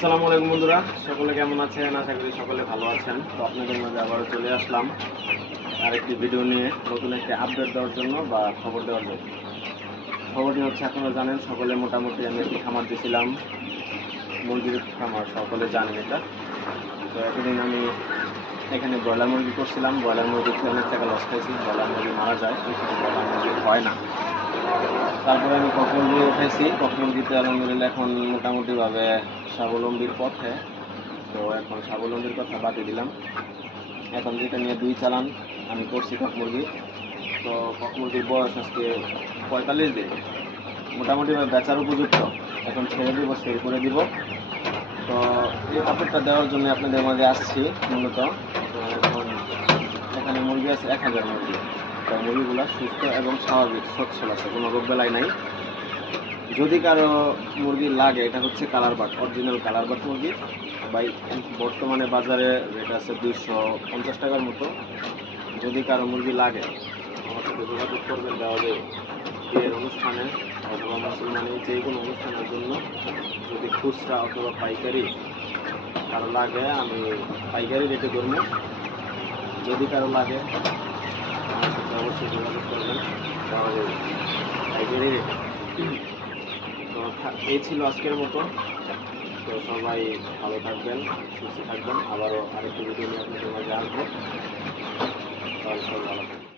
আসসালামু আলাইকুম বন্ধুরা, সকলে কেমন আছেন? আশা করি সকলে ভালো আছেন। তো আপনাদের মাঝে আবারও চলে আসলাম আরেকটি ভিডিও নিয়ে, নতুন একটি আপডেট দেওয়ার জন্য বা খবর দেওয়ার জন্য। খবরটি হচ্ছে, আপনারা জানেন সকলে মোটামুটি আমি একটি খামার দিয়েছিলাম, মুরগির খামার, সকলে জানেন এটা। তো এতদিন আমি এখানে ব্রয়লার মুরগি করছিলাম, ব্রয়লার মুরগিতে অনেক টাকা লস খাইছি, ব্রয়লার মুরগি মারা যায়, ব্রয়লার মুরগি হয় না। তারপরে আমি কক মুরগি উঠেছি, কক মুরগিতে আলহামদুলিল্লাহ এখন মোটামুটিভাবে স্বাবলম্বীর পথে। তো এখন স্বাবলম্বীর কথা বাদে দিলাম, এখন যেটা নিয়ে দুই চালান আমি করছি কক মুরগি। তো কক মুরগির বয়স আজকে 45 দিন, মোটামুটিভাবে বেচার উপযুক্ত। এখন ছেড়ে দিব, সেল করে দিব। তো এই আপডেটটা দেওয়ার জন্য আপনাদের মাঝে আসছি মূলত। তো এখন এখানে মুরগি আছে 1000 মুরগি। তো মুরগিগুলো সুস্থ এবং স্বাভাবিক সচ্ছল আছে, কোনো রোগ বেলায় নাই। যদি কারো মুরগি লাগে, এটা হচ্ছে colour but, original colour but মুরগি। ভাই বর্তমানে বাজারে রেট আছে 250 টাকার মতো। যদি কারো মুরগি লাগে আমার সাথে যোগাযোগ করবেন, দেওয়া যাবে বিয়ের অনুষ্ঠানে অথবা মুসলমানের যে কোনো অনুষ্ঠানের জন্য। যদি খুচরা অথবা পাইকারি কারো লাগে, আমি পাইকারি রেটে করবো। যদি কারো লাগে আমার সাথে অবশ্যই যোগাযোগ করবেন, দেওয়া যাবে পাইকারি রেটে। তো এই ছিল আজকের মতো। তো সবাই ভালো থাকবেন, সুস্থ থাকবেন। আবারও আরেকটি ভিডিও নিয়ে আপনাদের মাঝে আসবো। তাহলে সবাই ভালো থাকবেন।